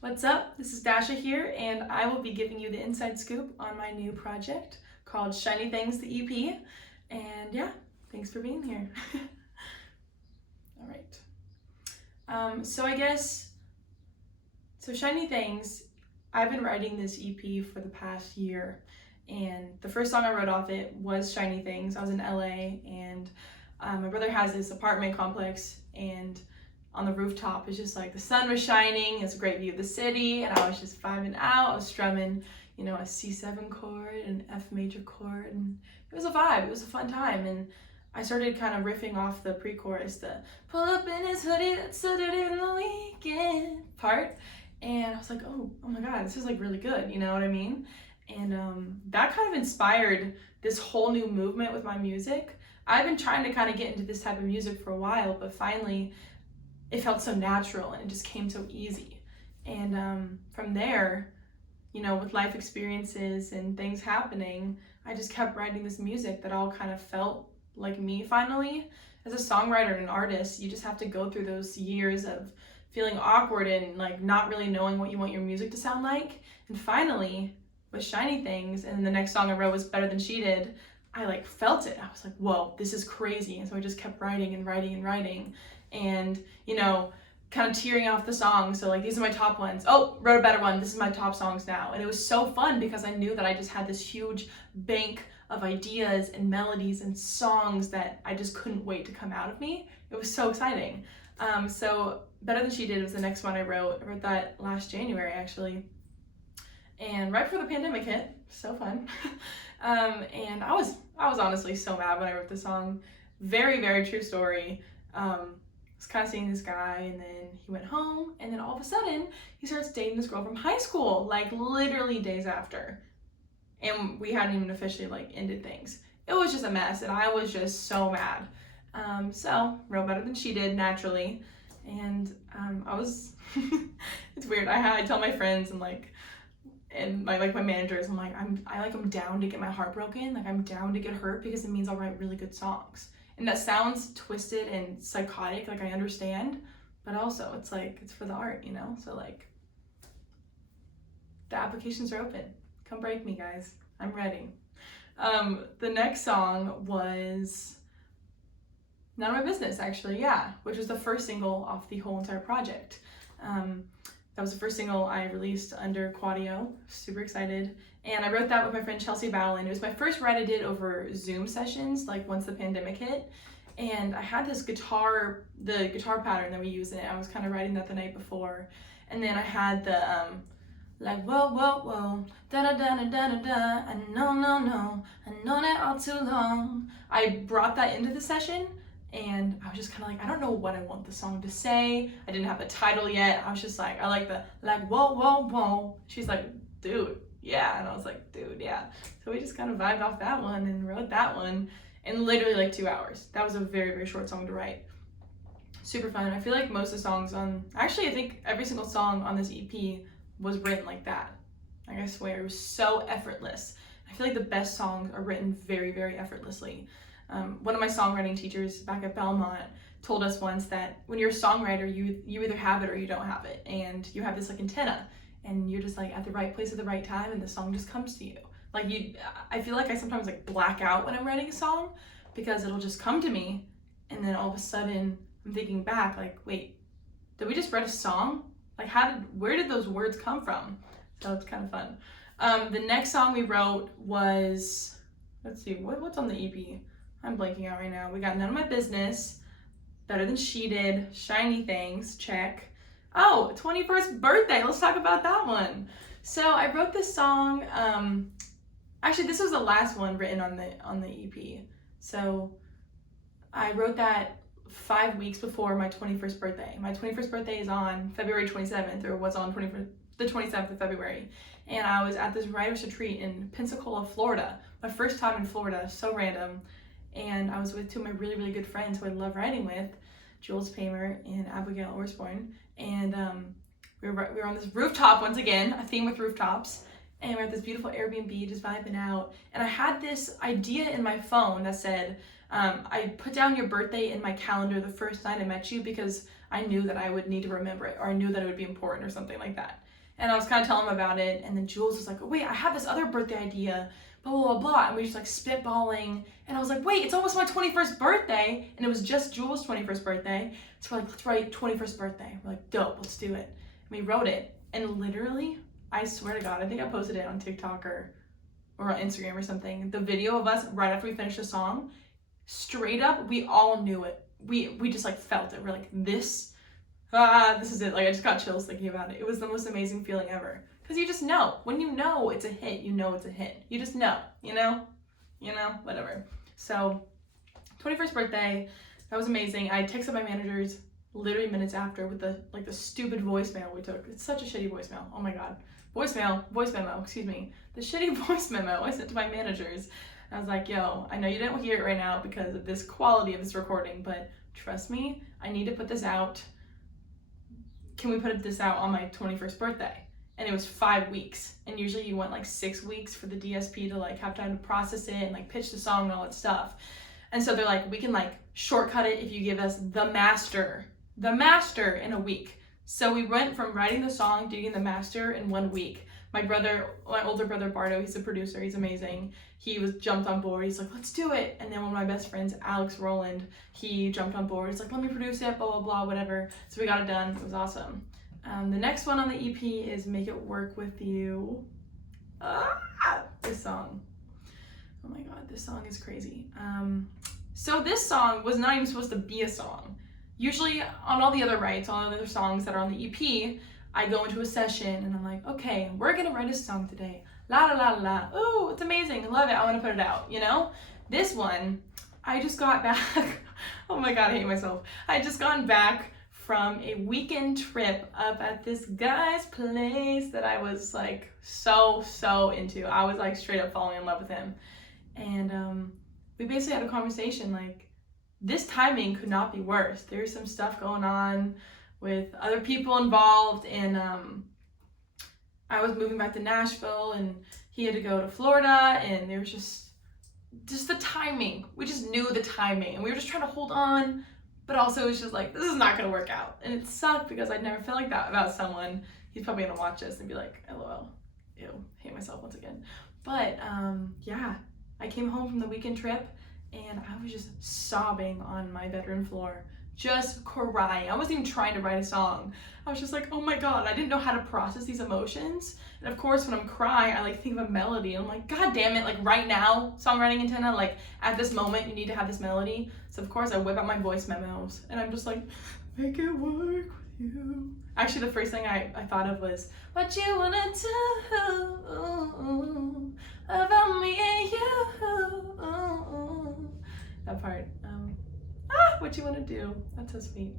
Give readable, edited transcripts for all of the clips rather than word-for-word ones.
What's up? This is DASHA here, and I will be giving you the inside scoop on my new project called Shiny Things, the EP. And yeah, thanks for being here. All right. So Shiny Things, I've been writing this EP for the past year, and the first song I wrote off it was Shiny Things. I was in LA, and my brother has this apartment complex, and on the rooftop it's just like the sun was shining, it's a great view of the city, and I was just vibing out. I was strumming, a C7 chord and F major chord, and it was a vibe. It was a fun time, and I started kind of riffing off the pre-chorus, the pull up in his hoodie, that's so dirty in the weekend part, and I was like, oh my god, this is like really good, you know what I mean? And that kind of inspired this whole new movement with my music. I've been trying to kind of get into this type of music for a while, but finally it felt so natural and it just came so easy. And from there, with life experiences and things happening, I just kept writing this music that all kind of felt like me finally. As a songwriter and an artist, you just have to go through those years of feeling awkward and like not really knowing what you want your music to sound like. And finally, with Shiny Things, and the next song I wrote was Better Than She Did, I like felt it. I was like, whoa, this is crazy. And so I just kept writing and writing and writing, and kind of tearing off the songs. So like, these are my top ones. Oh, wrote a better one. This is my top songs now. And it was so fun because I knew that I just had this huge bank of ideas and melodies and songs that I just couldn't wait to come out of me. It was so exciting. So Better Than She Did was the next one I wrote. I wrote that last January actually. And right before the pandemic hit. So fun. And I was honestly so mad when I wrote the song. Very, very true story. I was kind of seeing this guy, and then he went home, and then all of a sudden he starts dating this girl from high school, like literally days after, and we hadn't even officially like ended things. It was just a mess, and I was just so mad. So wrote Better Than She Did naturally, and I was it's weird. I tell my friends and my managers, I'm down to get my heart broken, like I'm down to get hurt, because it means I'll write really good songs. And that sounds twisted and psychotic, like I understand, but also it's like, it's for the art, So like, the applications are open. Come break me, guys. I'm ready. The next song was None of My Business, actually, yeah, which was the first single off the whole entire project. That was the first single I released under Quadio. Super excited. And I wrote that with my friend Chelsea Bowland. It was my first write I did over Zoom sessions, like once the pandemic hit. And I had this the guitar pattern that we use in it. I was kind of writing that the night before. And then I had the, whoa, whoa, whoa, da-da-da-da-da-da, I know, no, no, I know that all too long. I brought that into the session, and I was just kind of like, I don't know what I want the song to say. I didn't have the title yet. I was just like, I like the, whoa, whoa, whoa. She's like, dude, yeah. And I was like, dude, yeah. So we just kind of vibed off that one and wrote that one in literally like 2 hours. That was a very, very short song to write. Super fun. I feel like most of the songs I think every single song on this EP was written like that. Like, I swear, it was so effortless. I feel like the best songs are written very, very effortlessly. One of my songwriting teachers back at Belmont told us once that when you're a songwriter, you either have it or you don't have it, and you have this like antenna, and you're just like at the right place at the right time, and the song just comes to you. I feel like I sometimes like black out when I'm writing a song, because it'll just come to me, and then all of a sudden I'm thinking back, like, wait, did we just write a song? Like, where did those words come from? So it's kind of fun. The next song we wrote was, let's see, what's on the EP? I'm blanking out right now. We got None of My Business, Better Than She Did, Shiny Things, check. Oh, 21st Birthday, let's talk about that one. So I wrote this song, actually this was the last one written on the EP. So I wrote that 5 weeks before my 21st birthday. My 21st birthday is on February 27th, or was on the 27th of February. And I was at this writer's retreat in Pensacola, Florida. My first time in Florida, so random. And I was with two of my really, really good friends who I love writing with, Jules Paymer and Abigail Orsborn. And we were on this rooftop once again, a theme with rooftops. And we're at this beautiful Airbnb just vibing out. And I had this idea in my phone that said, I put down your birthday in my calendar the first night I met you, because I knew that I would need to remember it, or I knew that it would be important or something like that. And I was kind of telling him about it, and then Jules was like, oh, wait, I have this other birthday idea, blah, blah, blah, blah. And we just like spitballing. And I was like, wait, it's almost my 21st birthday. And it was just Jules' 21st birthday. So we're like, let's write 21st birthday. We're like, dope, let's do it. And we wrote it. And literally, I swear to God, I think I posted it on TikTok or on Instagram or something. The video of us right after we finished the song, straight up, we all knew it. We just like felt it. We're like, this is it. Like I just got chills thinking about it. It was the most amazing feeling ever. Because you just know. When you know it's a hit, you know it's a hit. You just know, you know, whatever. So 21st birthday, that was amazing. I texted my managers literally minutes after with the stupid voicemail we took. It's such a shitty voicemail. Oh my God. Voice memo, excuse me. The shitty voice memo I sent to my managers. I was like, yo, I know you didn't hear it right now because of this quality of this recording, but trust me, I need to put this out. Can we put this out on my 21st birthday? And it was 5 weeks. And usually you want like 6 weeks for the DSP to like have time to process it and like pitch the song and all that stuff. And so they're like, we can like shortcut it if you give us the master in a week. So we went from writing the song to getting the master in 1 week. My older brother Bardo, he's a producer, he's amazing. He jumped on board, he's like, let's do it. And then one of my best friends, Alex Rowland, he jumped on board. He's like, let me produce it, blah, blah, blah, whatever. So we got it done, it was awesome. The next one on the EP is Make It Work With You. This song. Oh my God, this song is crazy. So this song was not even supposed to be a song. Usually on all the other writes, all the other songs that are on the EP, I go into a session and I'm like, okay, we're gonna write a song today. La la la la. Oh, it's amazing. I love it. I want to put it out, you know? This one, I just got back. Oh my God, I hate myself. I just gotten back from a weekend trip up at this guy's place that I was like so into. I was like straight up falling in love with him. And we basically had a conversation like, this timing could not be worse. There's some stuff going on with other people involved, and I was moving back to Nashville and he had to go to Florida, and there was just the timing. We just knew the timing and we were just trying to hold on, but also it was just like, this is not gonna work out. And it sucked because I'd never felt like that about someone. He's probably gonna watch this and be like, LOL, ew, hate myself once again. But yeah, I came home from the weekend trip and I was just sobbing on my bedroom floor, just crying. I wasn't even trying to write a song. I was just like, oh my God, I didn't know how to process these emotions. And of course, when I'm crying, I like think of a melody. And I'm like, God damn it, like right now, songwriting antenna, like at this moment, you need to have this melody. So of course I whip out my voice memos and I'm just like, make it work with you. Actually, the first thing I thought of was, what you wanna do about me and you. That part. What you wanna do. That's so sweet.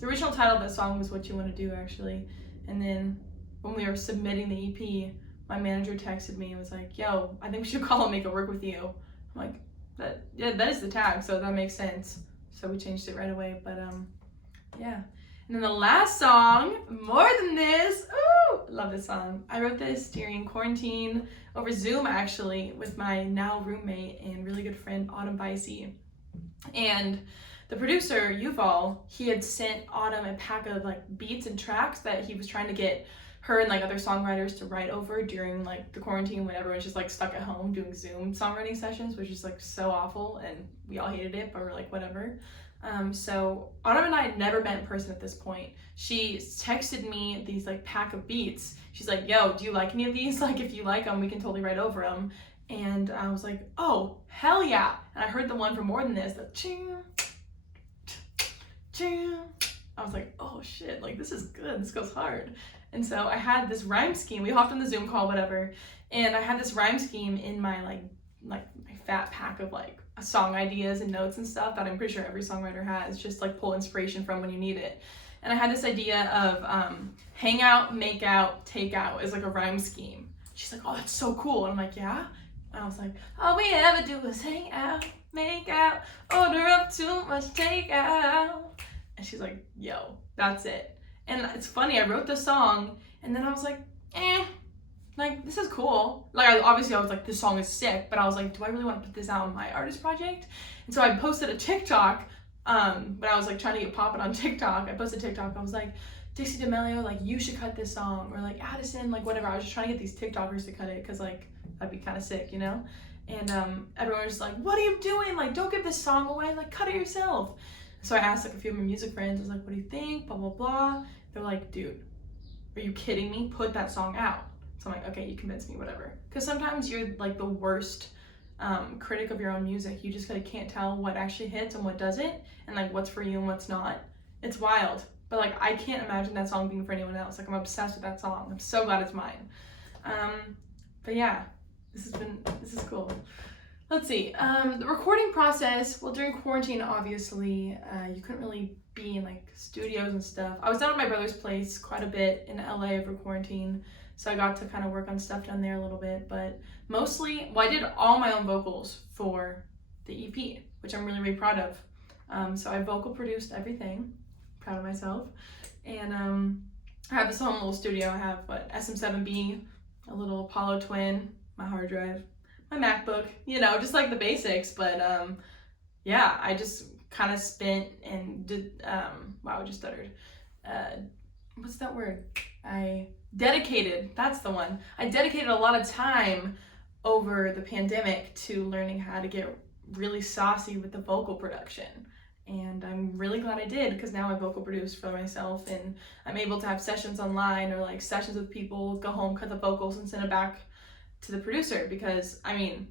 The original title of that song was What You Wanna Do, actually. And then when we were submitting the EP, my manager texted me and was like, yo, I think we should call it Make It Work With You. I'm like, that is the tag, so that makes sense. So we changed it right away, but yeah. And then the last song, More Than This. Ooh, love this song. I wrote this during quarantine over Zoom, actually, with my now roommate and really good friend, Autumn Bicey. And the producer, Yuval, he had sent Autumn a pack of like beats and tracks that he was trying to get her and like other songwriters to write over during like the quarantine when everyone's just like stuck at home doing Zoom songwriting sessions, which is like so awful and we all hated it, but we're like, whatever. So Autumn and I had never met in person at this point. She texted me these like pack of beats. She's like, yo, do you like any of these? Like, if you like them, we can totally write over them. And I was like, oh, hell yeah. And I heard the one for More Than This, the ching, ching. I was like, oh shit, like this is good, this goes hard. And so I had this rhyme scheme. We hopped on the Zoom call, whatever. And I had this rhyme scheme in my like my fat pack of like song ideas and notes and stuff that I'm pretty sure every songwriter has, just like pull inspiration from when you need it. And I had this idea of hang out, make out, take out is like a rhyme scheme. She's like, oh, that's so cool. And I'm like, yeah? And I was like, all we ever do is hang out, make out, order up too much takeout. And she's like, yo, that's it. And it's funny, I wrote the song and then I was like, like this is cool. Like I was like, this song is sick, but I was like, do I really want to put this out on my artist project? And so I posted a TikTok When I was like trying to get popping on TikTok, I posted TikTok, I was like, Dixie D'Amelio, like, you should cut this song, or like Addison, like whatever. I was just trying to get these TikTokers to cut it, because like that'd be kind of sick, you know? And everyone was just like, what are you doing? Like, don't give this song away, like cut it yourself. So I asked like a few of my music friends, I was like, what do you think? Blah, blah, blah. They're like, dude, are you kidding me? Put that song out. So I'm like, okay, you convinced me, whatever. Because sometimes you're like the worst critic of your own music. You just like can't tell what actually hits and what doesn't, and like what's for you and what's not. It's wild. But like I can't imagine that song being for anyone else. Like I'm obsessed with that song. I'm so glad it's mine. But yeah, this is cool. Let's see. The recording process, well, during quarantine, obviously, you couldn't really be in like studios and stuff. I was down at my brother's place quite a bit in LA over quarantine, so I got to kind of work on stuff down there a little bit, but mostly, well, I did all my own vocals for the EP, which I'm really, really proud of. So I vocal produced everything, proud of myself. And I have this home little studio. I have SM7B, a little Apollo Twin, my hard drive, my MacBook, you know, just like the basics. But yeah, I just kind of spent and did, wow, I just stuttered. What's that word? Dedicated, that's the one. I dedicated a lot of time over the pandemic to learning how to get really saucy with the vocal production. And I'm really glad I did, because now I vocal produce for myself, and I'm able to have sessions online, or like sessions with people, go home, cut the vocals, and send it back to the producer. Because I mean,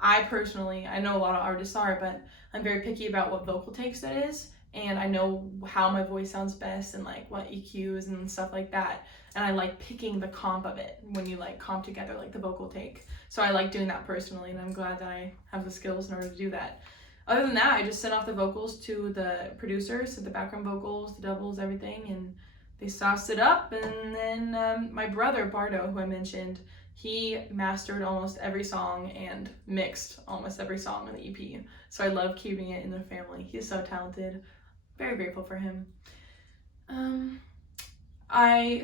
I personally, I know a lot of artists are, but I'm very picky about what vocal takes that is, and I know how my voice sounds best, and like what EQs and stuff like that. And I like picking the comp of it when you like comp together like the vocal take. So I like doing that personally, and I'm glad that I have the skills in order to do that. Other than that, I just sent off the vocals to the producers, so the background vocals, the doubles, everything, and they sauced it up. And then my brother, Bardo, who I mentioned, he mastered almost every song and mixed almost every song on the EP. So I love keeping it in the family. He's so talented. Very grateful for him.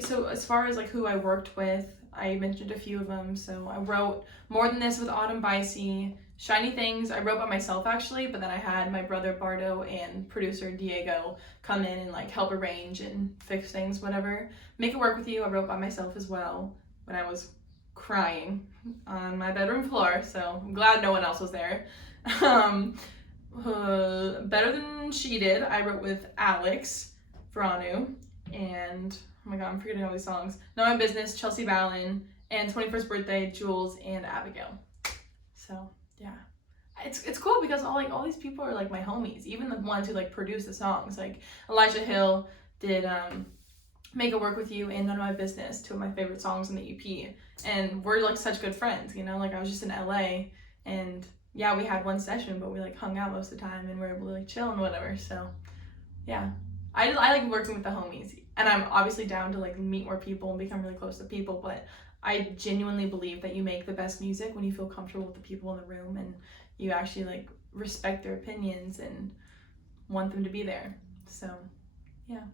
So as far as like who I worked with, I mentioned a few of them. So I wrote More Than This with Autumn Bicey. Shiny Things, I wrote by myself actually, but then I had my brother Bardo and producer Diego come in and like help arrange and fix things, whatever. Make It Work With You, I wrote by myself as well when I was crying on my bedroom floor, so I'm glad no one else was there. Better Than She Did, I wrote with Alex Veranu, and oh my god, I'm forgetting all these songs. Know My Business, Chelsea Ballin, and 21st Birthday, Jules and Abigail. So yeah, it's cool because all these people are like my homies, even the ones who like produce the songs. Like Elijah Hill did Make It Work With You and None of My Business, two of my favorite songs on the EP, and we're like such good friends, you know. Like I was just in LA, and yeah, we had one session, but we like hung out most of the time and we were able to like chill and whatever. So yeah, I like working with the homies, and I'm obviously down to like meet more people and become really close to people, but I genuinely believe that you make the best music when you feel comfortable with the people in the room and you actually like respect their opinions and want them to be there. So yeah,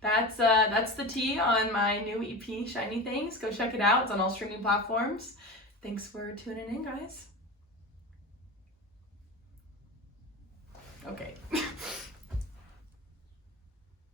that's the tea on my new EP, Shiny Things. Go check it out. It's on all streaming platforms. Thanks for tuning in, guys. Okay.